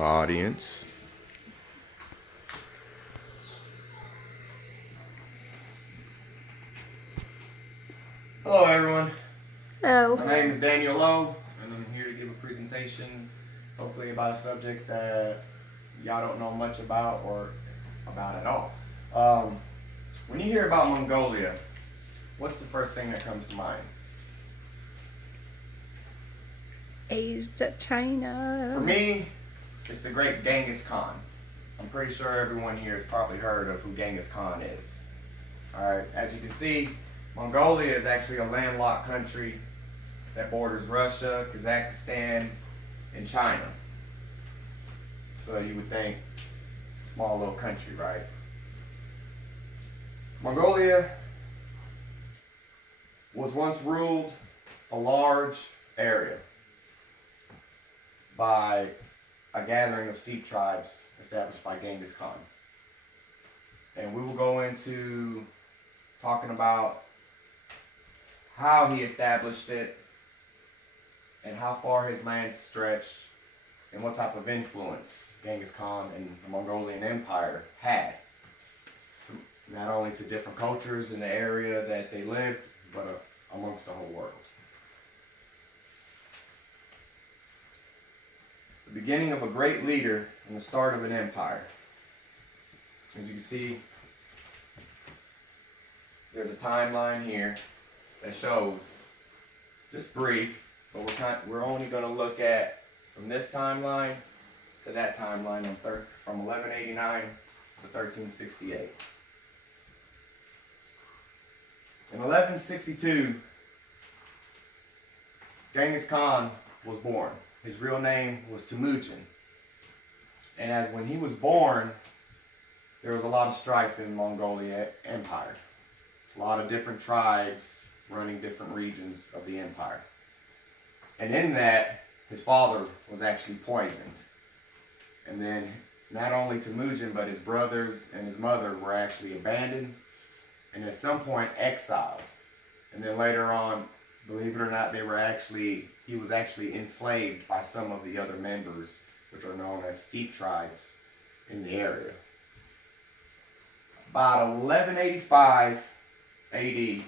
audience. Hello everyone. Hello. My name is Daniel Lowe, and I'm here to give a presentation, hopefully about a subject that y'all don't know much about or about at all. When you hear about Mongolia, what's the first thing that comes to mind? Asia, China. For me, it's the great Genghis Khan. I'm pretty sure everyone here has probably heard of who Genghis Khan is. Alright, as you can see, Mongolia is actually a landlocked country that borders Russia, Kazakhstan, and China. So you would think, small little country, right? Mongolia was once ruled a large area by a gathering of steppe tribes established by Genghis Khan. And we will go into talking about how he established it and how far his land stretched and what type of influence Genghis Khan and the Mongolian Empire had, not only to different cultures in the area that they lived, but amongst the whole world. The beginning of a great leader and the start of an empire. As you can see, there's a timeline here that shows, just brief, but we're only going to look at from this timeline to that timeline from 1189 to 1368. In 1162, Genghis Khan was born. His real name was Temujin. And when he was born, there was a lot of strife in Mongolia Empire. A lot of different tribes running different regions of the empire. And in that, his father was actually poisoned. And then not only Temujin, but his brothers and his mother were actually abandoned and at some point exiled. And then later on, believe it or not, he was actually enslaved by some of the other members, which are known as steppe tribes in the area. About 1185 AD, he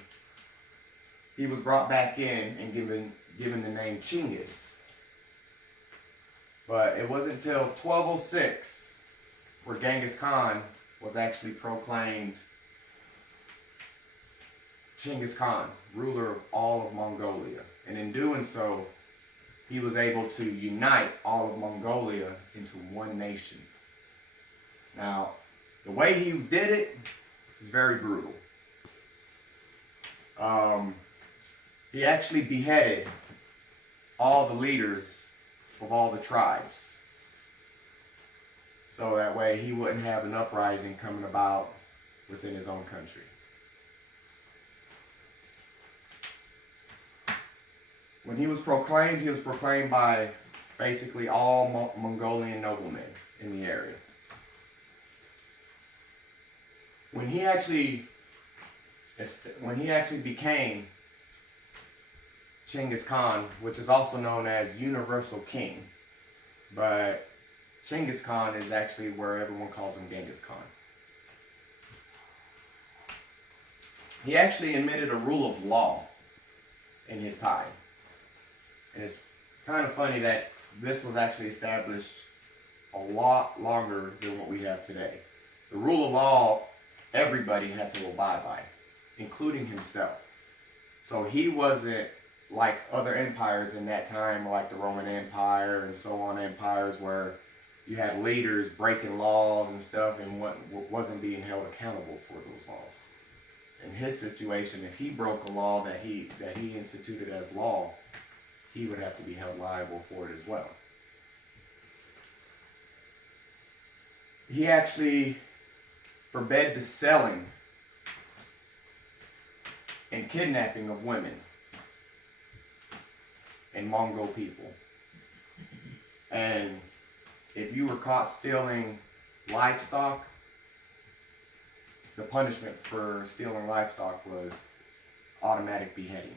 was brought back in and given the name Genghis. But it wasn't until 1206 where Genghis Khan was actually proclaimed Genghis Khan, ruler of all of Mongolia. And in doing so, he was able to unite all of Mongolia into one nation. Now, the way he did it is very brutal. He actually beheaded all the leaders of all the tribes. So that way he wouldn't have an uprising coming about within his own country. When he was proclaimed by basically all Mongolian noblemen in the area. When he actually became Genghis Khan, which is also known as Universal King, but Genghis Khan is actually where everyone calls him Genghis Khan. He actually admitted a rule of law in his time. And it's kind of funny that this was actually established a lot longer than what we have today. The rule of law, everybody had to abide by, including himself. So he wasn't like other empires in that time, like the Roman Empire and so on empires, where you had leaders breaking laws and stuff and wasn't being held accountable for those laws. In his situation, if he broke a law that he instituted as law, he would have to be held liable for it as well. He actually forbade the selling and kidnapping of women and Mongol people. And if you were caught stealing livestock, the punishment for stealing livestock was automatic beheading.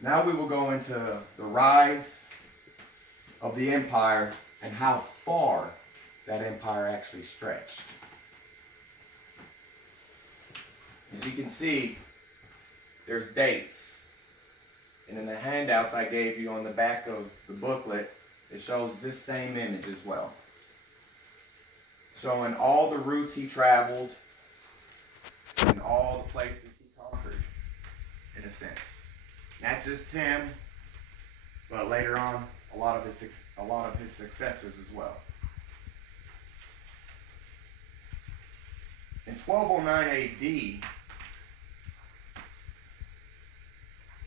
Now we will go into the rise of the empire and how far that empire actually stretched. As you can see, there's dates. And in the handouts I gave you on the back of the booklet, it shows this same image as well. Showing all the routes he traveled and all the places he conquered, in a sense. Not just him, but later on, a lot of his successors as well. In 1209 AD,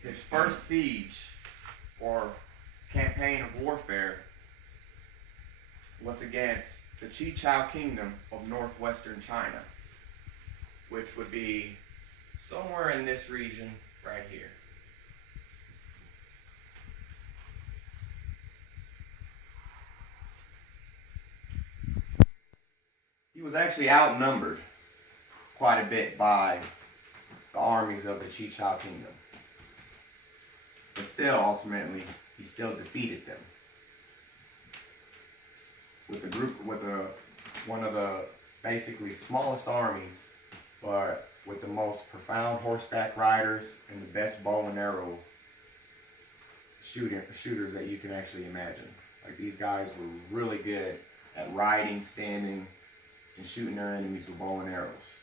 his first siege or campaign of warfare was against the Qichao Kingdom of northwestern China, which would be somewhere in this region right here. He was actually outnumbered quite a bit by the armies of the Qichao Kingdom. But still, ultimately, he still defeated them. One of the basically smallest armies, but with the most profound horseback riders and the best bow and arrow shooters that you can actually imagine. Like, these guys were really good at riding, standing, and shooting their enemies with bow and arrows.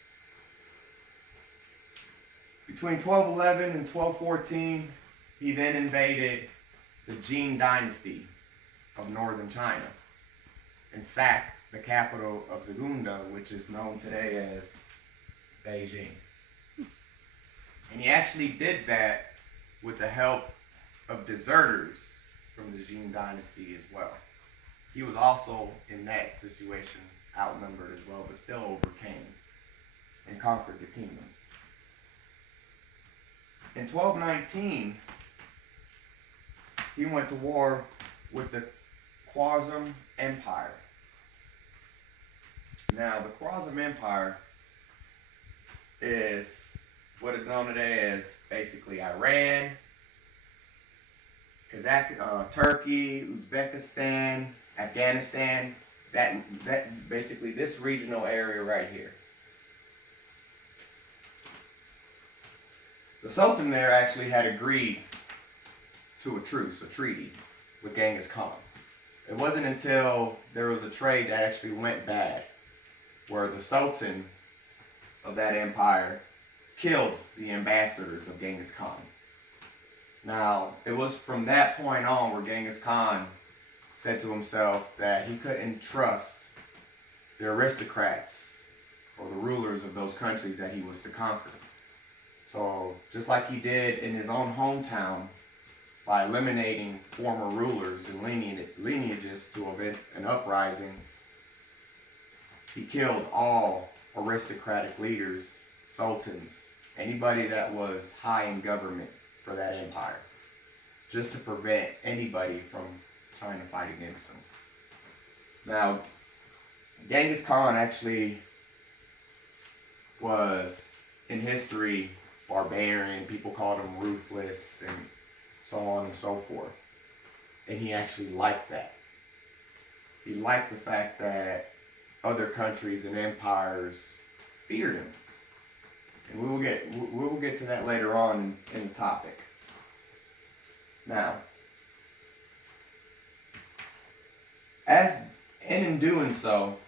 Between 1211 and 1214, he then invaded the Jin dynasty of northern China and sacked the capital of Zagunda, which is known today as Beijing. And he actually did that with the help of deserters from the Jin dynasty as well. He was also in that situation outnumbered as well, but still overcame and conquered the kingdom. In 1219, he went to war with the Khwarizm Empire. Now, the Khwarizm Empire is what is known today as basically Iran, Turkey, Uzbekistan, Afghanistan, that basically this regional area right here. The Sultan there actually had agreed to a truce, a treaty with Genghis Khan. It wasn't until there was a trade that actually went bad, where the Sultan of that empire killed the ambassadors of Genghis Khan. Now, it was from that point on where Genghis Khan said to himself that he couldn't trust the aristocrats or the rulers of those countries that he was to conquer. So, just like he did in his own hometown, by eliminating former rulers and lineages to prevent an uprising, he killed all aristocratic leaders, sultans, anybody that was high in government for that empire, just to prevent anybody from trying to fight against them. Now, Genghis Khan actually was, in history, barbarian. People called him ruthless and so on and so forth. And he actually liked that. He liked the fact that other countries and empires feared him. And we will get to that later on in the topic. Now, in doing so,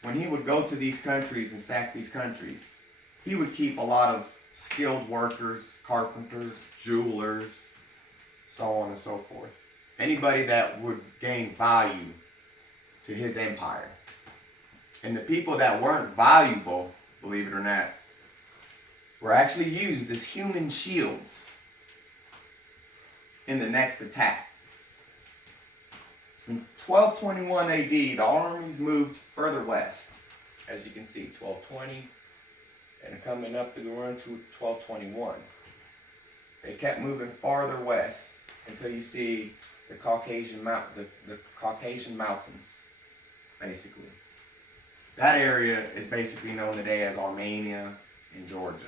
when he would go to these countries and sack these countries, he would keep a lot of skilled workers, carpenters, jewelers, so on and so forth. Anybody that would gain value to his empire. And the people that weren't valuable, believe it or not, were actually used as human shields in the next attack. In 1221 AD, the armies moved further west. As you can see, 1220, and coming up through the run to 1221. They kept moving farther west until you see the Caucasian Mountains, basically. That area is basically known today as Armenia and Georgia.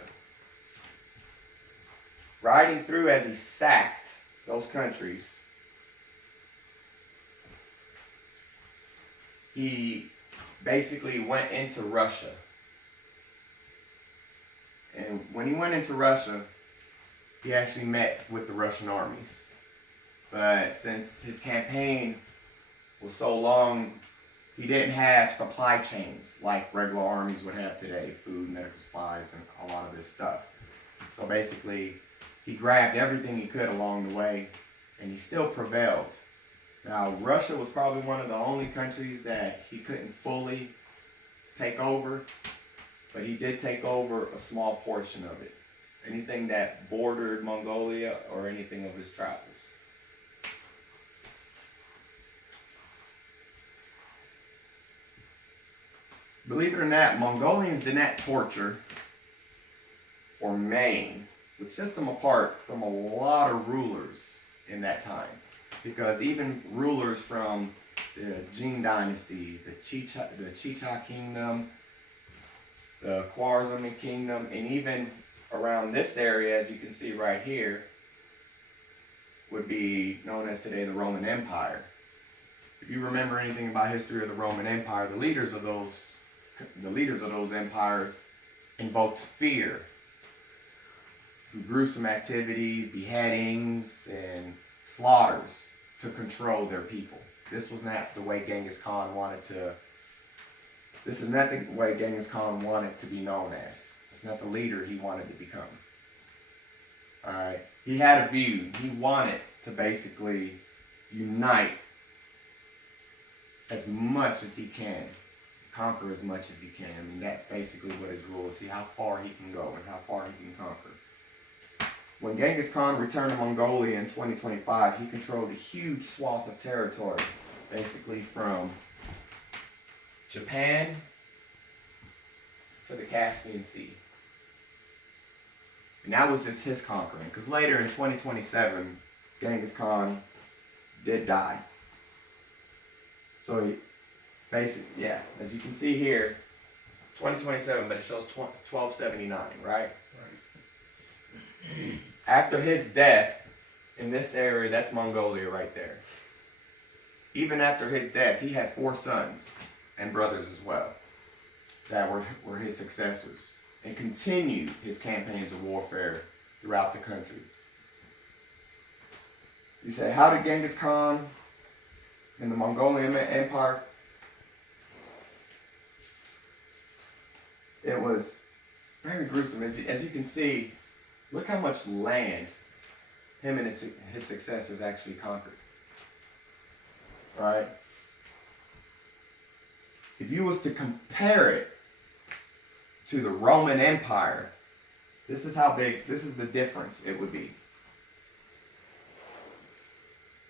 Riding through as he sacked those countries, he basically went into Russia. And when he went into Russia, he actually met with the Russian armies. But since his campaign was so long, he didn't have supply chains like regular armies would have today, food, medical supplies, and a lot of this stuff. So basically, he grabbed everything he could along the way, and he still prevailed. Now, Russia was probably one of the only countries that he couldn't fully take over, but he did take over a small portion of it. Anything that bordered Mongolia or anything of his travels. Believe it or not, Mongolians did not torture or maim, which sets them apart from a lot of rulers in that time. Because even rulers from the Jin dynasty, the Chicha kingdom, the Khwarezmian kingdom, and even around this area, as you can see right here, would be known as today the Roman Empire. If you remember anything about history of the Roman Empire, the leaders of those empires invoked fear through gruesome activities, beheadings, and slaughters to control their people. This was not the way Genghis Khan wanted to. This is not the way Genghis Khan wanted to be known as. It's not the leader he wanted to become. Alright? He had a view. He wanted to basically unite as much as he can. Conquer as much as he can. I mean, that's basically what his rule is. See how far he can go and how far he can conquer. When Genghis Khan returned to Mongolia in 2025, he controlled a huge swath of territory. Basically from Japan to the Caspian Sea. And that was just his conquering. Because later in 2027, Genghis Khan did die. So he basically, yeah, as you can see here, 2027, but it shows 1279, right? Right. After his death, in this area, that's Mongolia right there. Even after his death, he had 4 sons and brothers as well that were his successors and continued his campaigns of warfare throughout the country. You say, how did Genghis Khan and the Mongolian Empire? It was very gruesome. As you can see, look how much land him and his successors actually conquered. Right? If you was to compare it to the Roman Empire, this is how big, this is the difference it would be.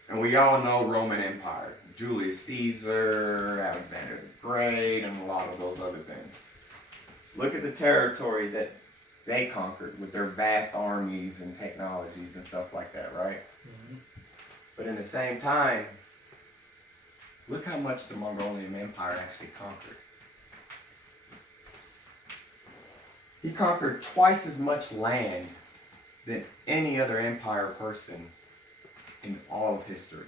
And we all know Roman Empire. Julius Caesar, Alexander the Great, and a lot of those other things. Look at the territory that they conquered with their vast armies and technologies and stuff like that, right? Mm-hmm. But in the same time, look how much the Mongolian Empire actually conquered. He conquered twice as much land than any other empire person in all of history.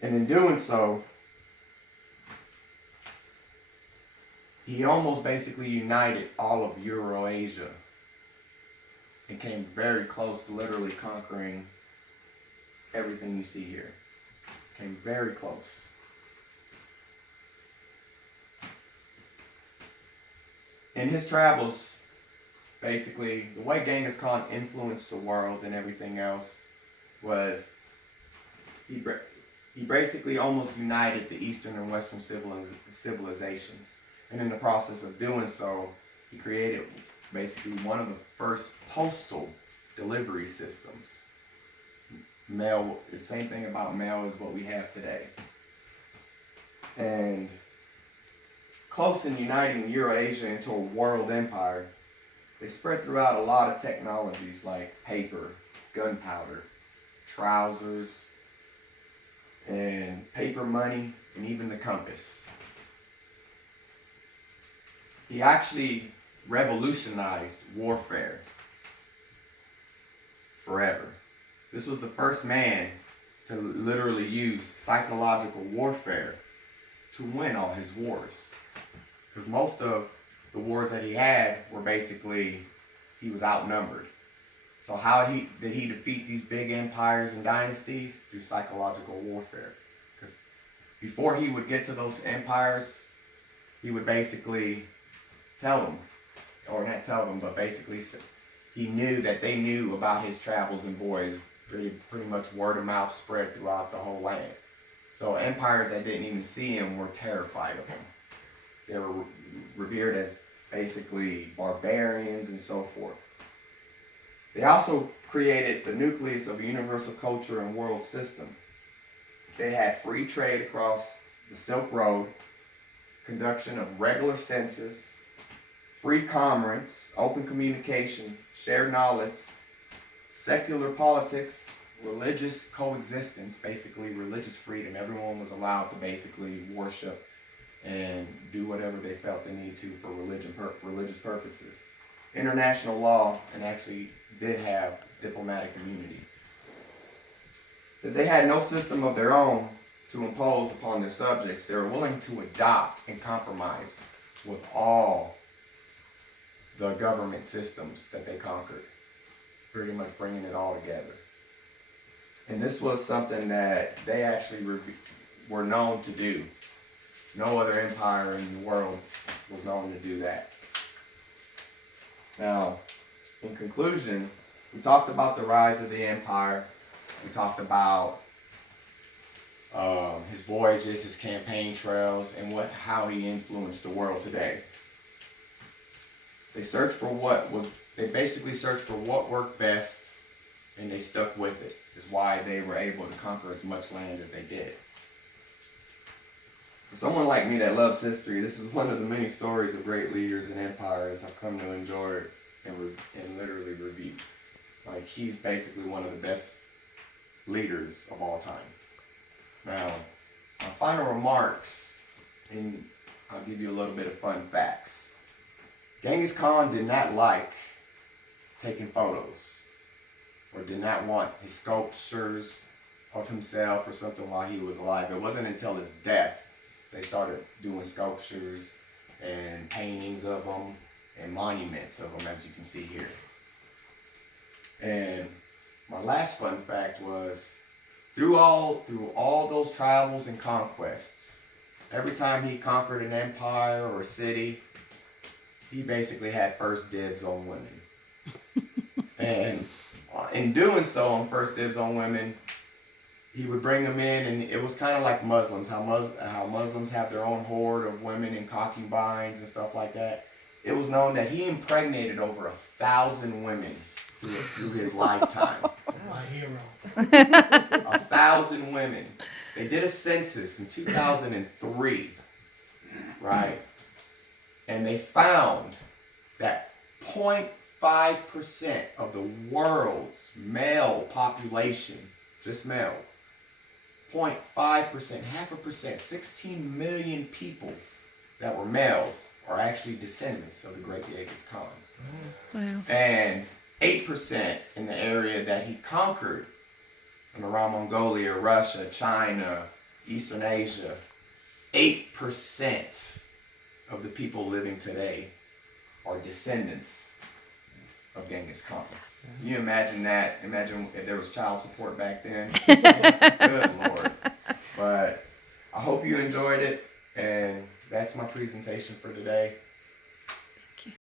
And in doing so, he almost basically united all of Eurasia and came very close to literally conquering everything you see here. Came very close. In his travels, basically, the way Genghis Khan influenced the world and everything else was he basically almost united the Eastern and Western civilizations. And in the process of doing so, he created basically one of the first postal delivery systems. Mail, the same thing about mail as what we have today. And close in uniting Eurasia into a world empire, they spread throughout a lot of technologies like paper, gunpowder, trousers, and paper money, and even the compass. He actually revolutionized warfare forever. This was the first man to literally use psychological warfare to win all his wars. Because most of the wars that he had were basically, he was outnumbered. So how did he defeat these big empires and dynasties? Through psychological warfare. Because before he would get to those empires, he would basically tell them, or not tell them, but basically he knew that they knew about his travels and voyages. Pretty much word of mouth spread throughout the whole land. So empires that didn't even see him were terrified of him. They were revered as basically barbarians and so forth. They also created the nucleus of a universal culture and world system. They had free trade across the Silk Road, conduction of regular census, free commerce, open communication, shared knowledge, secular politics, religious coexistence, basically religious freedom. Everyone was allowed to basically worship and do whatever they felt they needed to for religious purposes. International law, and actually did have diplomatic immunity. Since they had no system of their own to impose upon their subjects, they were willing to adopt and compromise with all the government systems that they conquered, pretty much bringing it all together. And this was something that they actually were known to do. No other empire in the world was known to do that. Now, in conclusion, we talked about the rise of the empire. We talked about his voyages, his campaign trails, and how he influenced the world today. They basically searched for what worked best, and they stuck with it. Is why they were able to conquer as much land as they did. For someone like me that loves history, this is one of the many stories of great leaders and empires I've come to enjoy and literally review. Like, he's basically one of the best leaders of all time. Now, my final remarks, and I'll give you a little bit of fun facts. Genghis Khan did not like taking photos, or did not want his sculptures of himself or something while he was alive. It wasn't until his death they started doing sculptures and paintings of him and monuments of him, as you can see here. And my last fun fact was, through all those travels and conquests, every time he conquered an empire or a city, he basically had first dibs on women. And in doing so, on first dibs on women, he would bring them in, and it was kind of like Muslims, how Muslims have their own horde of women and concubines and stuff like that. It was known that he impregnated over 1,000 women through his lifetime. My hero. 1,000 women. They did a census in 2003, right? And they found that 0.5% of the world's male population, just male, 0.5%, 0.5%, 16 million people that were males are actually descendants of the great Genghis Khan. Wow. And 8% in the area that he conquered, from around Mongolia, Russia, China, Eastern Asia, 8% of the people living today are descendants of Genghis Khan. Can you imagine that? Imagine if there was child support back then. Good Lord. But I hope you enjoyed it, and that's my presentation for today.